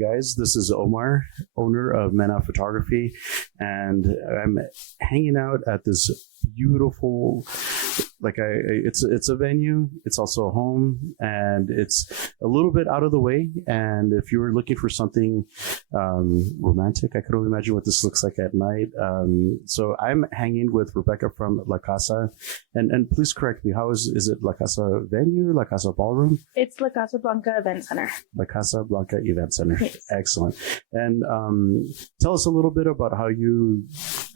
guys. This is Omar, owner of Mena Photography, and I'm hanging out at this beautiful, it's a venue. It's also a home, and it's a little bit out of the way. And if you were looking for something romantic, I could only imagine what this looks like at night. So I'm hanging with Rebecca from La Casa, and please correct me. How is it La Casa venue, La Casa ballroom? It's La Casa Blanca Event Center. La Casa Blanca Event Center. Yes. Excellent. And tell us a little bit about how you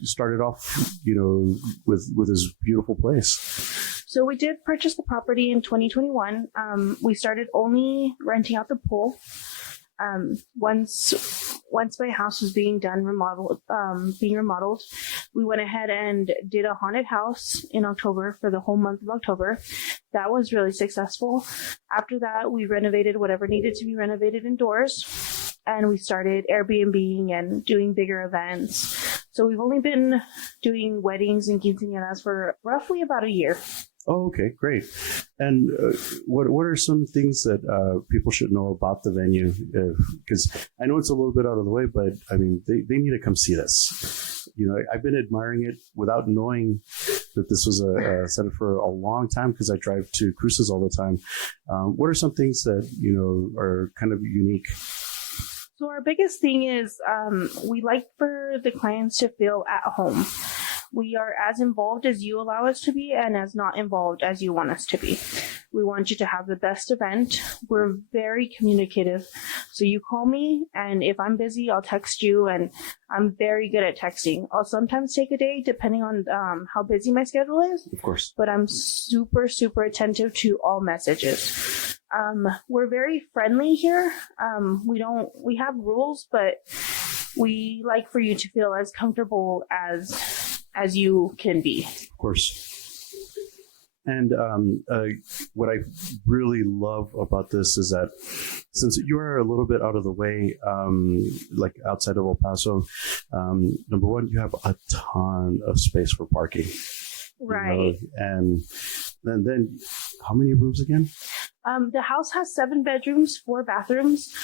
started off, with this beautiful place. So we did purchase the property in 2021. We started only renting out the pool. Once my house was being remodeled, we went ahead and did a haunted house in October for the whole month of October. That was really successful. After that, we renovated whatever needed to be renovated indoors, and we started Airbnb and doing bigger events. So we've only been doing weddings and quinceañeras for roughly about a year. Oh, okay, great. And what are some things that people should know about the venue? Because I know it's a little bit out of the way, but I mean, they need to come see this. I've been admiring it without knowing that this was a setup for a long time, because I drive to cruises all the time. What are some things that, are kind of unique? So our biggest thing is we like for the clients to feel at home. We are as involved as you allow us to be, and as not involved as you want us to be. We want you to have the best event. We're very communicative. So you call me, and if I'm busy, I'll text you, and I'm very good at texting. I'll sometimes take a day depending on how busy my schedule is. Of course. But I'm super, super attentive to all messages. We're very friendly here. We have rules, but we like for you to feel as comfortable as you can be. Of course. And what I really love about this is that since you are a little bit out of the way, like outside of El Paso, number one, you have a ton of space for parking. Right. And then how many rooms again? The house has 7 bedrooms, 4 bathrooms.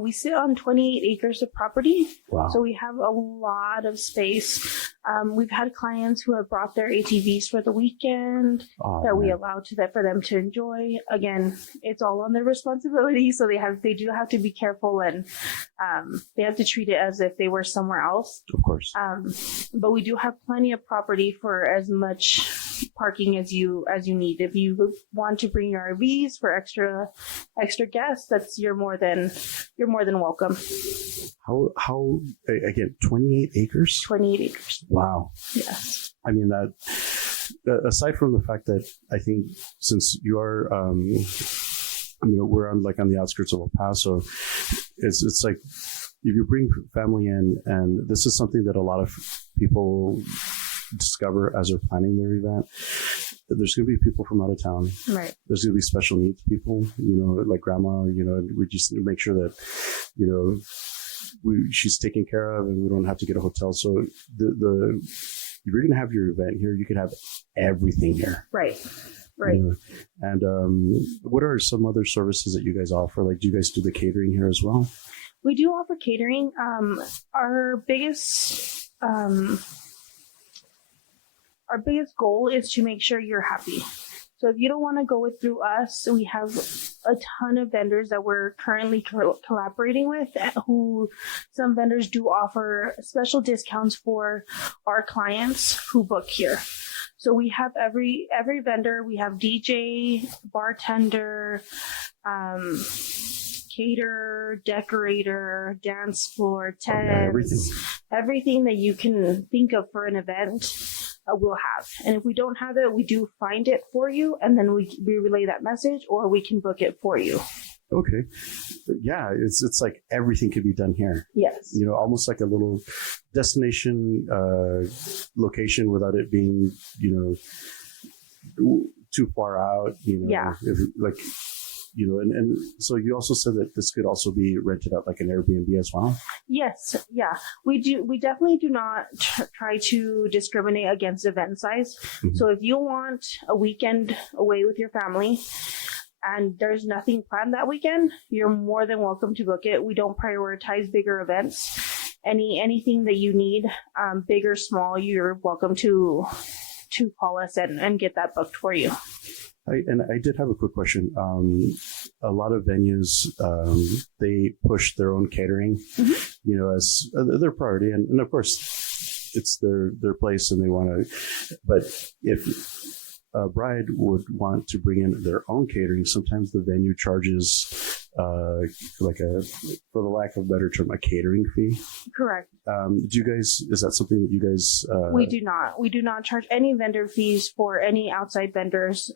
We sit on 28 acres of property. Wow. So we have a lot of space. We've had clients who have brought their ATVs for the weekend we allow for them to enjoy. Again, it's all on their responsibility. So they do have to be careful, and they have to treat it as if they were somewhere else. Of course. But we do have plenty of property for as much parking as you need. If you want to bring your RVs for extra guests, you're more than welcome. How again, 28 acres? 28 acres. Wow. Yes. I mean, that aside from the fact that I think since you are we're on the outskirts of El Paso, it's like if you bring family in, and this is something that a lot of people discover as they're planning their event, there's going to be people from out of town. Right. There's going to be special needs people, like grandma, we just need to make sure that, she's taken care of, and we don't have to get a hotel. So if you're going to have your event here, you can have everything here. Right. Right. And what are some other services that you guys offer? Like, do you guys do the catering here as well? We do offer catering. Our biggest goal is to make sure you're happy. So if you don't want to go through us, we have a ton of vendors that we're currently collaborating with, who some vendors do offer special discounts for our clients who book here. So we have every vendor. We have DJ, bartender, caterer, decorator, dance floor, tents, everything that you can think of for an event. We'll have. And if we don't have it, we do find it for you, and then we relay that message, or we can book it for you. Okay. Yeah, it's like everything can be done here. Yes. Almost like a little destination location without it being, too far out, Yeah. And so you also said that this could also be rented out like an Airbnb as well? Yes. Yeah. We definitely do not try to discriminate against event size. Mm-hmm. So if you want a weekend away with your family and there's nothing planned that weekend, you're more than welcome to book it. We don't prioritize bigger events. Anything that you need, big or small, you're welcome to call us and get that booked for you. I did have a quick question. A lot of venues, they push their own catering, as their priority. And of course, it's their place and they want to. But if a bride would want to bring in their own catering, sometimes the venue charges for the lack of a better term, a catering fee. Correct. Is that something that you guys... We do not. We do not charge any vendor fees for any outside vendors.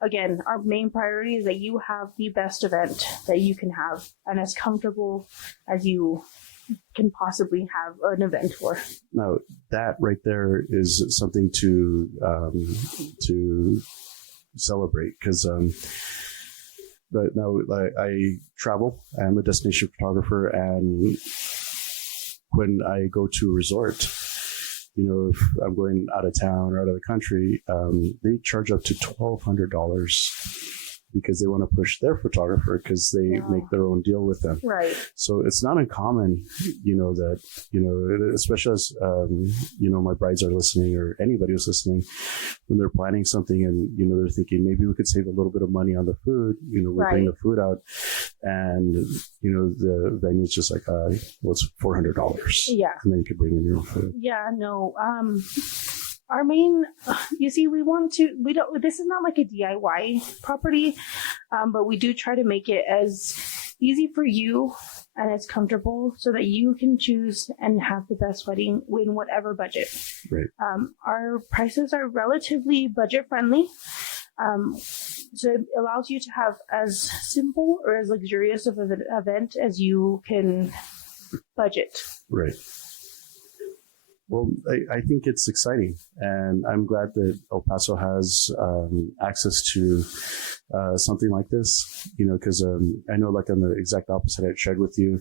Again, our main priority is that you have the best event that you can have and as comfortable as you can possibly have an event for. Now, that right there is something to celebrate, because now I travel. I'm a destination photographer, and when I go to a resort, if I'm going out of town or out of the country, they charge up to $1,200 because they want to push their photographer because they make their own deal with them. Right. So it's not uncommon, especially as, my brides are listening or anybody who's listening, when they're planning something and, they're thinking maybe we could save a little bit of money on the food, we'll bring the food out and, the venue's just like, it's $400. Yeah. And then you could bring in your own food. Yeah, no. Our main, this is not like a DIY property, but we do try to make it as easy for you and as comfortable so that you can choose and have the best wedding in whatever budget. Right. Our prices are relatively budget friendly. So it allows you to have as simple or as luxurious of an event as you can budget. Right. Well, I think it's exciting, and I'm glad that El Paso has access to something like this, because I know, like on the exact opposite, I shared with you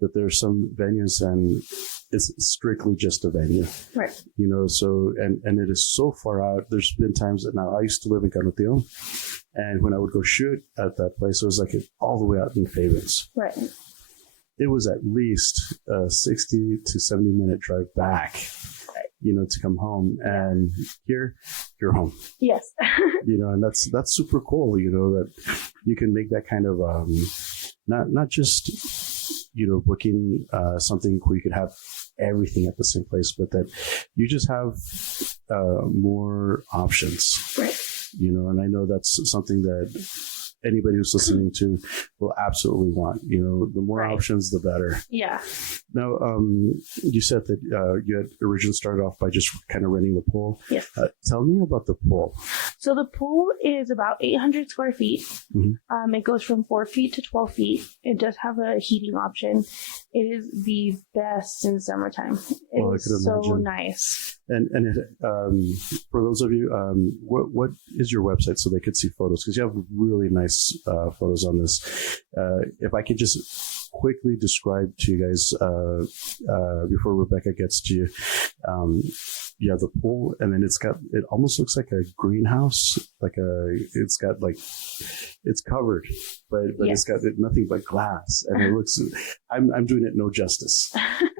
that there's some venues and it's strictly just a venue. Right. So, and it is so far out. There's been times that now I used to live in Canuteo, and when I would go shoot at that place, it was like all the way out in Favens. Right. It was at least a 60 to 70 minute drive back, to come home. And here, you're home. Yes. And that's super cool, that you can make that kind of, not just, booking something where you could have everything at the same place, but that you just have more options. Right. And I know that's something that anybody who's listening to will absolutely want. The more options, the better. Yeah. Now, you said that you had originally started off by just kind of renting the pool. Yes. Tell me about the pool. So the pool is about 800 square feet. Mm-hmm. It goes from 4 feet to 12 feet. It does have a heating option. It is the best in summertime. It is so nice. And for those of you, what is your website so they could see photos? Because you have really nice photos on this. If I could just quickly describe to you guys before Rebecca gets to you. You have the pool, and then it almost looks like a greenhouse, it's covered, but yes. It's got nothing but glass, and it looks, I'm doing it no justice,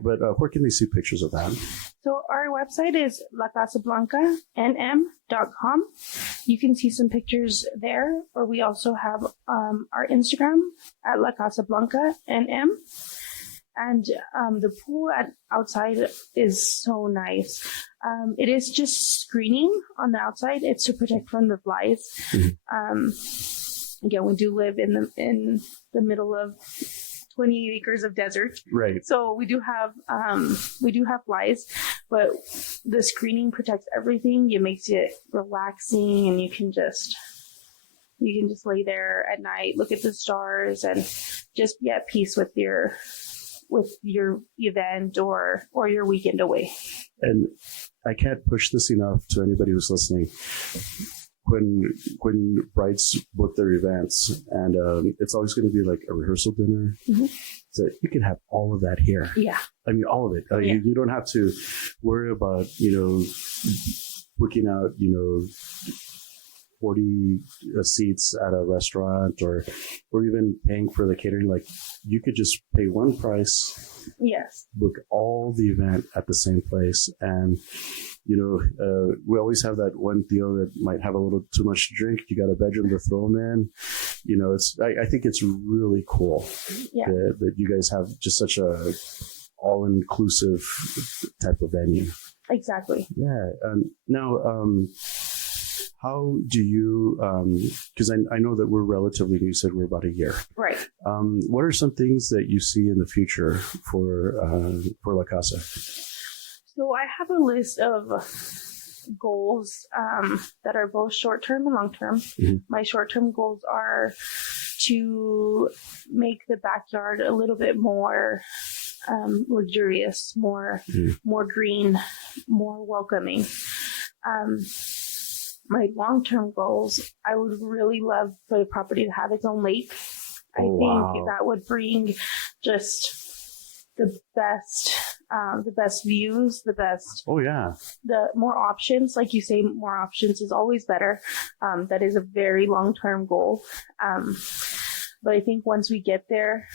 but where can they see pictures of that? So our website is lacasablancanm.com. You can see some pictures there, or we also have our Instagram at lacasablancanm. And the pool outside is so nice. It is just screening on the outside. It's to protect from the flies. Mm-hmm. Again, we do live in the middle of 20 acres of desert. Right. So we do have flies, but the screening protects everything. It makes it relaxing, and you can just lay there at night, look at the stars, and just be at peace with your event or your weekend away. And I can't push this enough to anybody who's listening. When brides book their events, and it's always going to be like a rehearsal dinner, mm-hmm. So you can have all of that here. Yeah. I mean, all of it. Yeah. You don't have to worry about, booking out, 40 seats at a restaurant, or even paying for the catering, like you could just pay one price, Yes. book all the event at the same place. And we always have that one Theo that might have a little too much to drink. You got a bedroom to throw them in. I think it's really cool that you guys have just such a all-inclusive type of venue. Exactly. Yeah. Now, how do you, because I know that we're relatively new, you said we're about a year. Right. What are some things that you see in the future for La Casa? So I have a list of goals that are both short-term and long-term. Mm-hmm. My short-term goals are to make the backyard a little bit more luxurious, more green, more welcoming. My long-term goals, I would really love for the property to have its own lake. I think that would bring just the best views, the more options. Like you say, more options is always better. That is a very long-term goal. But I think once we get there,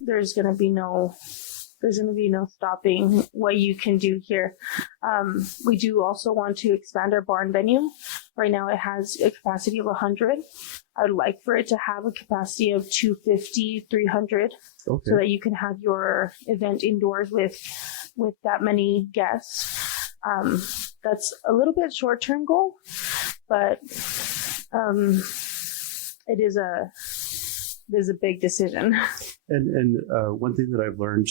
there's going to be no stopping what you can do here. We do also want to expand our barn venue. Right now it has a capacity of 100. I would like for it to have a capacity of 250, 300, so that you can have your event indoors with that many guests. That's a little bit short-term goal, but it is a big decision. And one thing that I've learned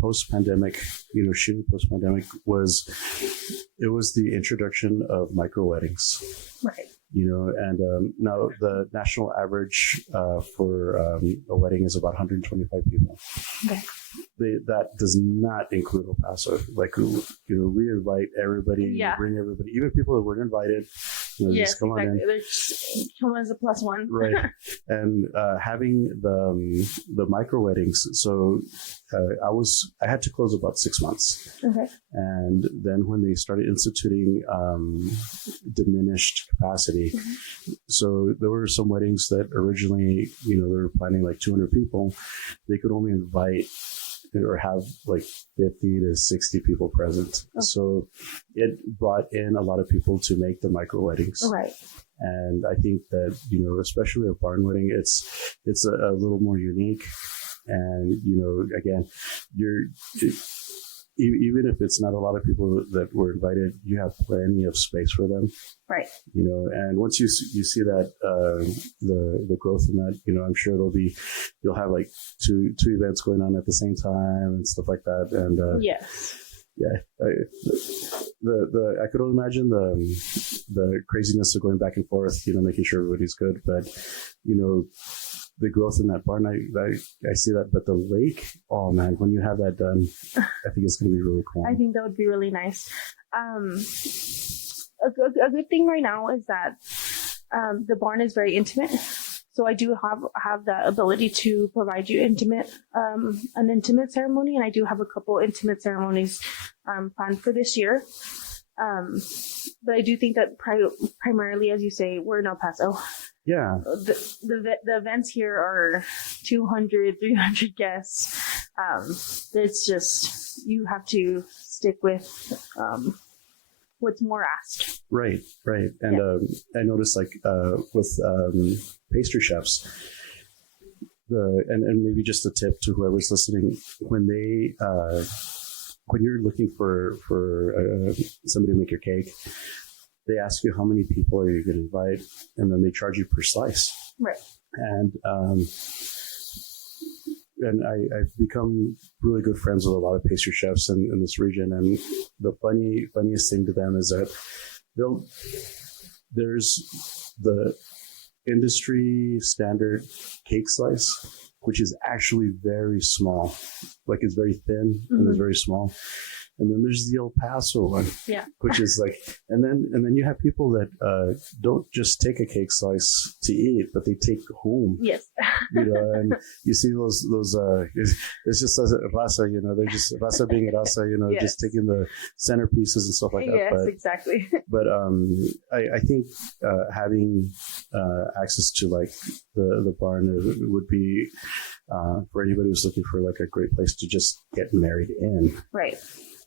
post-pandemic, was the introduction of micro weddings. Right. And now the national average for a wedding is about 125 people. Okay. That does not include El Paso. Like, we invite everybody, bring everybody, even people that weren't invited. Just come on in. Come as a plus one. Right. And having the micro weddings. So I had to close about 6 months. Okay. And then when they started instituting diminished capacity, so there were some weddings that originally, they were planning like 200 people. They could only invite or have like 50 to 60 people present. Okay. So it brought in a lot of people to make the micro weddings. Right. And I think that, especially a barn wedding, it's a little more unique. And, again, even if it's not a lot of people that were invited, you have plenty of space for them. Right. And once you see that, the growth in that, I'm sure you'll have like two events going on at the same time and stuff like that. And, yes. Yeah. I could only imagine the craziness of going back and forth, making sure everybody's good. But, the growth in that barn, I see that. But the lake, oh man, when you have that done, I think it's going to be really cool. I think that would be really nice. A good thing right now is that the barn is very intimate. So I do have the ability to provide you an intimate ceremony, and I do have a couple intimate ceremonies planned for this year. But I do think that primarily, as you say, we're in El Paso. Yeah. The events here are 200, 300 guests. It's just, you have to stick with what's more asked. Right. And I noticed like with pastry chefs, and maybe just a tip to whoever's listening, when you're looking for somebody to make your cake, they ask you how many people are you going to invite, and then they charge you per slice. Right. And I've become really good friends with a lot of pastry chefs in this region, and the funniest thing to them is that there's the industry standard cake slice, which is actually very small. like it's very thin and it's very small. And then there's the El Paso one, which is like, and then you have people that don't just take a cake slice to eat, but they take home. Yes. And you see those it's just raza, they're just raza being raza, just taking the centerpieces and stuff like that. Yes, but, exactly. But I think having access to like the barn would be for anybody who's looking for like a great place to just get married in. Right.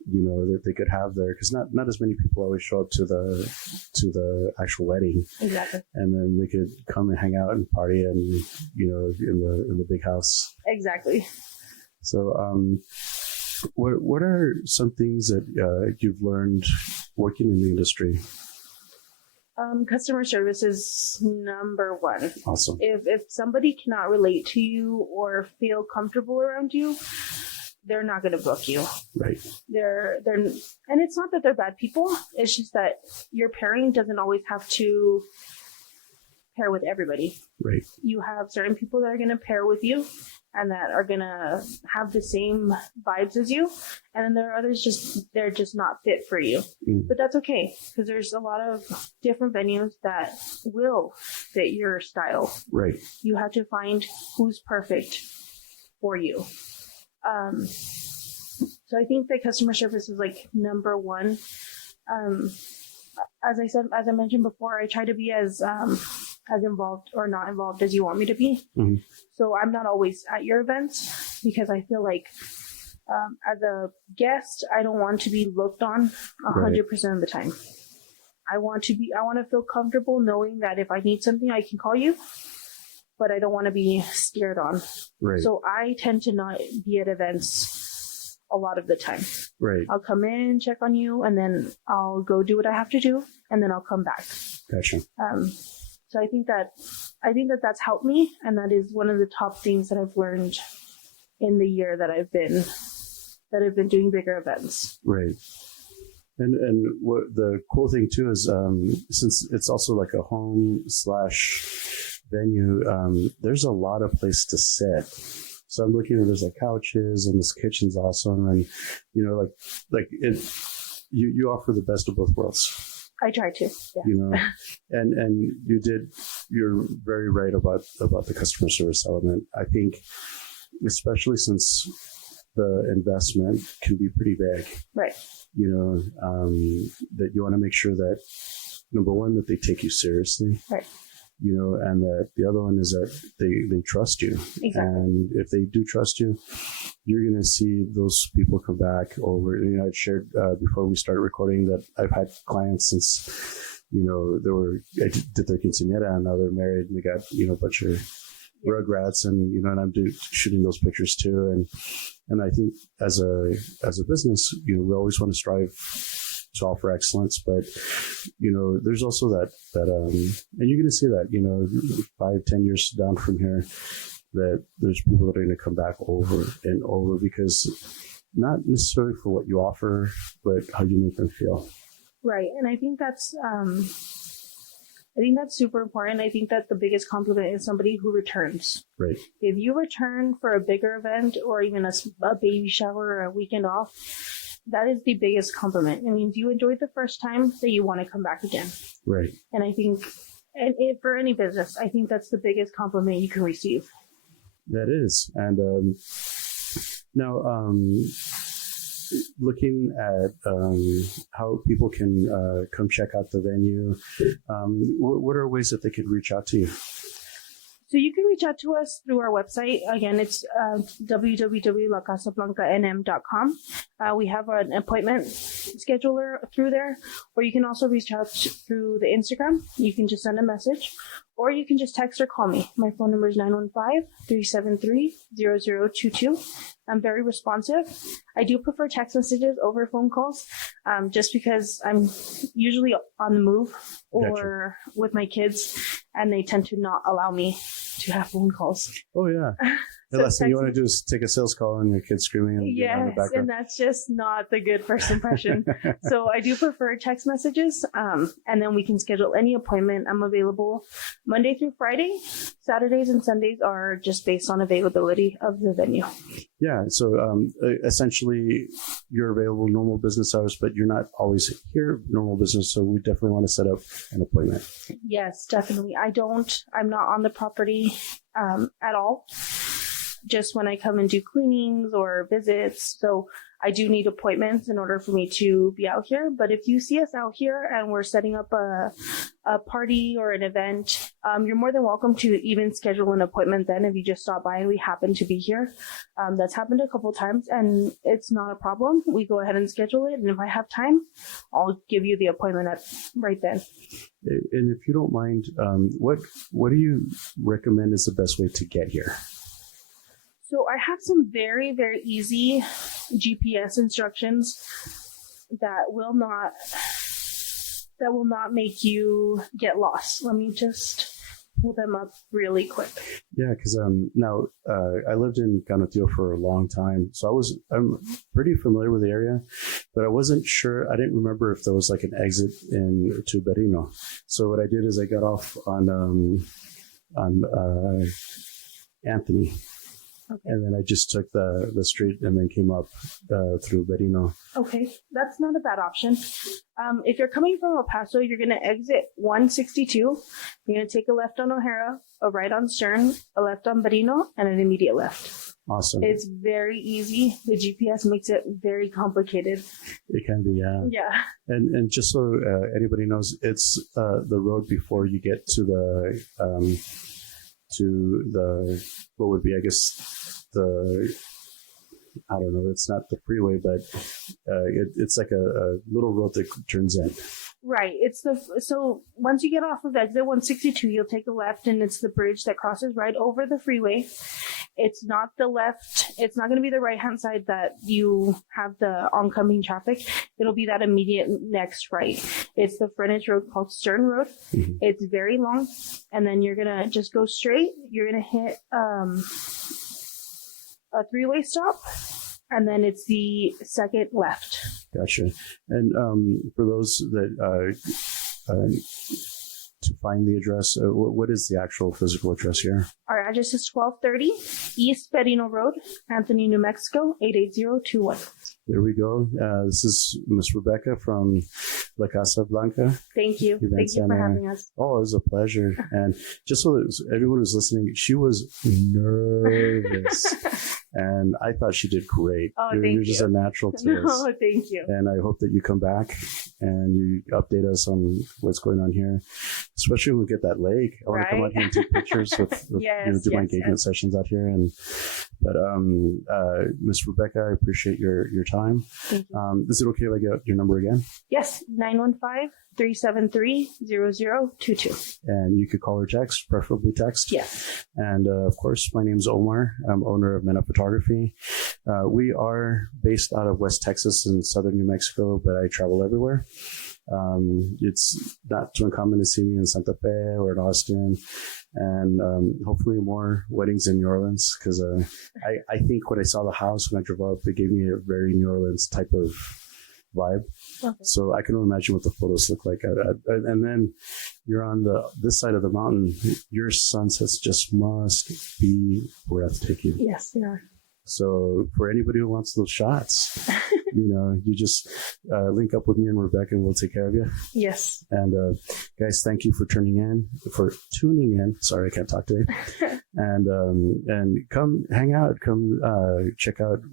That they could have there, because not as many people always show up to the actual wedding. Exactly. And then they could come and hang out and party and in the big house. Exactly. So what are some things that you've learned working in the industry? Customer service is number one. Awesome. If somebody cannot relate to you or feel comfortable around you, they're not going to book you. Right. They're, and it's not that they're bad people. It's just that your pairing doesn't always have to pair with everybody. Right. You have certain people that are going to pair with you and that are going to have the same vibes as you. And then there are others they're just not fit for you. But that's okay, because there's a lot of different venues that will fit your style. Right. You have to find who's perfect for you. So I think that customer service is like number one. As I mentioned before, I try to be as involved or not involved as you want me to be. Mm-hmm. So I'm not always at your events because I feel like as a guest, I don't want to be looked on 100% of the time. I want to feel comfortable knowing that if I need something, I can call you, but I don't want to be steered on. Right. So I tend to not be at events a lot of the time. Right. I'll come in, check on you, and then I'll go do what I have to do, and then I'll come back. Gotcha. So I think that that's helped me, and that is one of the top things that I've learned in the year that I've been doing bigger events. Right. And what the cool thing too is, since it's also like a home / venue, there's a lot of place to sit. So I'm looking at, there's like couches, and this kitchen's awesome, and like it, you offer the best of both worlds. I try to, yeah. And you're very right about the customer service element. I think, especially since the investment can be pretty big. Right. That you want to make sure that, number one, that they take you seriously. Right. And that the other one is that they trust you. Exactly. And if they do trust you, you're going to see those people come back over. I shared before we started recording that I've had clients since, I did their quinceañera, and now they're married and they got, a bunch of rugrats, and, and I'm shooting those pictures too. And I think as a business, we always want to strive to offer excellence, but there's also that and you're going to see that 5-10 years down from here, that there's people that are going to come back over and over, because not necessarily for what you offer, but how you make them feel. Right. And I think that's super important. I think that the biggest compliment is somebody who returns. Right. If you return for a bigger event, or even a baby shower or a weekend off, that is the biggest compliment. It means you enjoyed the first time, that you want to come back again. Right. And I think, for any business, I think that's the biggest compliment you can receive. That is. And now, looking at how people can come check out the venue, what are ways that they could reach out to you? So you can reach out to us through our website. Again, it's www.lacasablancanm.com. We have an appointment scheduler through there, or you can also reach out through the Instagram. You can just send a message, or you can just text or call me. My phone number is 915-373-0022. I'm very responsive. I do prefer text messages over phone calls, just because I'm usually on the move or with my kids, and they tend to not allow me to have phone calls. Oh, yeah. The last thing you want to do is take a sales call and your kid's screaming in the background. And that's just not the good first impression. So I do prefer text messages, and then we can schedule any appointment. I'm available Monday through Friday. Saturdays and Sundays are just based on availability of the venue. Yeah. So essentially, you're available normal business hours, but you're not always here normal business. So we definitely want to set up an appointment. Yes, definitely. I'm not on the property at all. Just when I come and do cleanings or visits. So I do need appointments in order for me to be out here. But if you see us out here and we're setting up a party or an event, you're more than welcome to even schedule an appointment then if you just stop by and we happen to be here. That's happened a couple times and it's not a problem. We go ahead and schedule it. And if I have time, I'll give you the appointment right then. And if you don't mind, what do you recommend is the best way to get here? So I have some very, very easy GPS instructions that will not make you get lost. Let me just pull them up really quick. Yeah, because now I lived in Canutillo for a long time, so I'm pretty familiar with the area, but I wasn't sure. I didn't remember if there was like an exit to Berrino. So what I did is I got off on Anthony. Okay. And then I just took the street and then came up through Berrino. Okay, that's not a bad option. If you're coming from El Paso, you're going to exit 162. You're going to take a left on O'Hara, a right on Stern, a left on Berrino, and an immediate left. Awesome. It's very easy. The GPS makes it very complicated. It can be, yeah. Yeah. And just so anybody knows, it's the road before you get to the what would be, I guess, I don't know, it's not the freeway, but it's like a little road that turns in. Right. So once you get off of exit 162, you'll take a left and it's the bridge that crosses right over the freeway. It's not the left. It's not going to be the right-hand side that you have the oncoming traffic. It'll be that immediate next right. It's the frontage road called Stern Road. Mm-hmm. It's very long. And then you're going to just go straight. You're going to hit a three-way stop. And then it's the second left. Gotcha. And for those that to find the address, what is the actual physical address here? Our address is 1230 East Berrino Road, Anthony, New Mexico, 88021. There we go. This is Miss Rebecca from La Casa Blanca. Thank you. Thank you for having us. Oh, it was a pleasure. And just so that everyone who's listening, she was nervous. And I thought she did great. Oh, thank you. You're just a natural to us. No, thank you. And I hope that you come back and you update us on what's going on here, especially when we get that lake. I want to come out here and take pictures with do my engagement sessions out here. But Miss Rebecca, I appreciate your time. Thank you. Is it okay if I get your number again? Yes, 915-373-0022. And you could call or text, preferably text. Yes. And of course, my name is Omar. I'm owner of Mena Photography. We are based out of West Texas and southern New Mexico, but I travel everywhere. It's not too uncommon to see me in Santa Fe or in Austin, and hopefully more weddings in New Orleans, because I think when I saw the house when I drove up, it gave me a very New Orleans type of vibe. Okay. So I can only imagine what the photos look like. And then you're on this side of the mountain. Your sunsets just must be breathtaking. Yes, they are. So for anybody who wants those shots, you just link up with me and Rebecca and we'll take care of you. Yes. And guys, thank you for tuning in. Sorry, I can't talk today. And come hang out. Come check out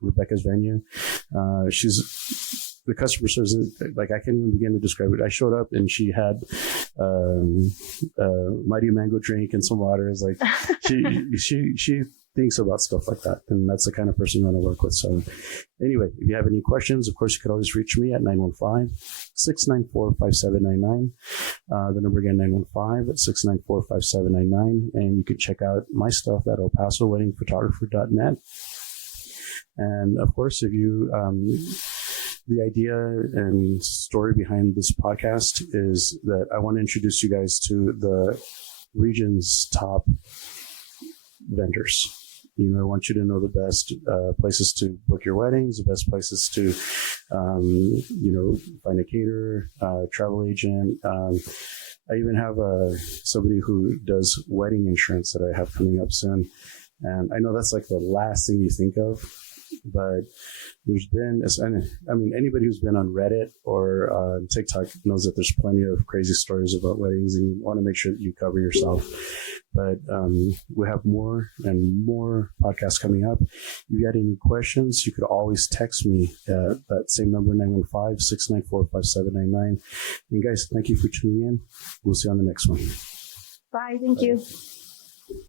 Rebecca's venue. The customer service, like I can't even begin to describe it. I showed up and she had Mighty Mango drink and some water. It's like she thinks about stuff like that, and that's the kind of person you want to work with. So anyway, if you have any questions, of course, you could always reach me at 915-694-5799. The number again, 915-694-5799. And you can check out my stuff at elpasoweddingphotographer.net. And of course, if you the idea and story behind this podcast is that I want to introduce you guys to the region's top vendors. I want you to know the best places to book your weddings, the best places to, find a caterer, travel agent. I even have somebody who does wedding insurance that I have coming up soon. And I know that's like the last thing you think of, but there's been, I mean, anybody who's been on Reddit or TikTok knows that there's plenty of crazy stories about weddings, and you want to make sure that you cover yourself. But we have more and more podcasts coming up. If you got any questions, you could always text me at that same number, 915-694-5799. And guys, thank you for tuning in. We'll see you on the next one. Bye. Thank you.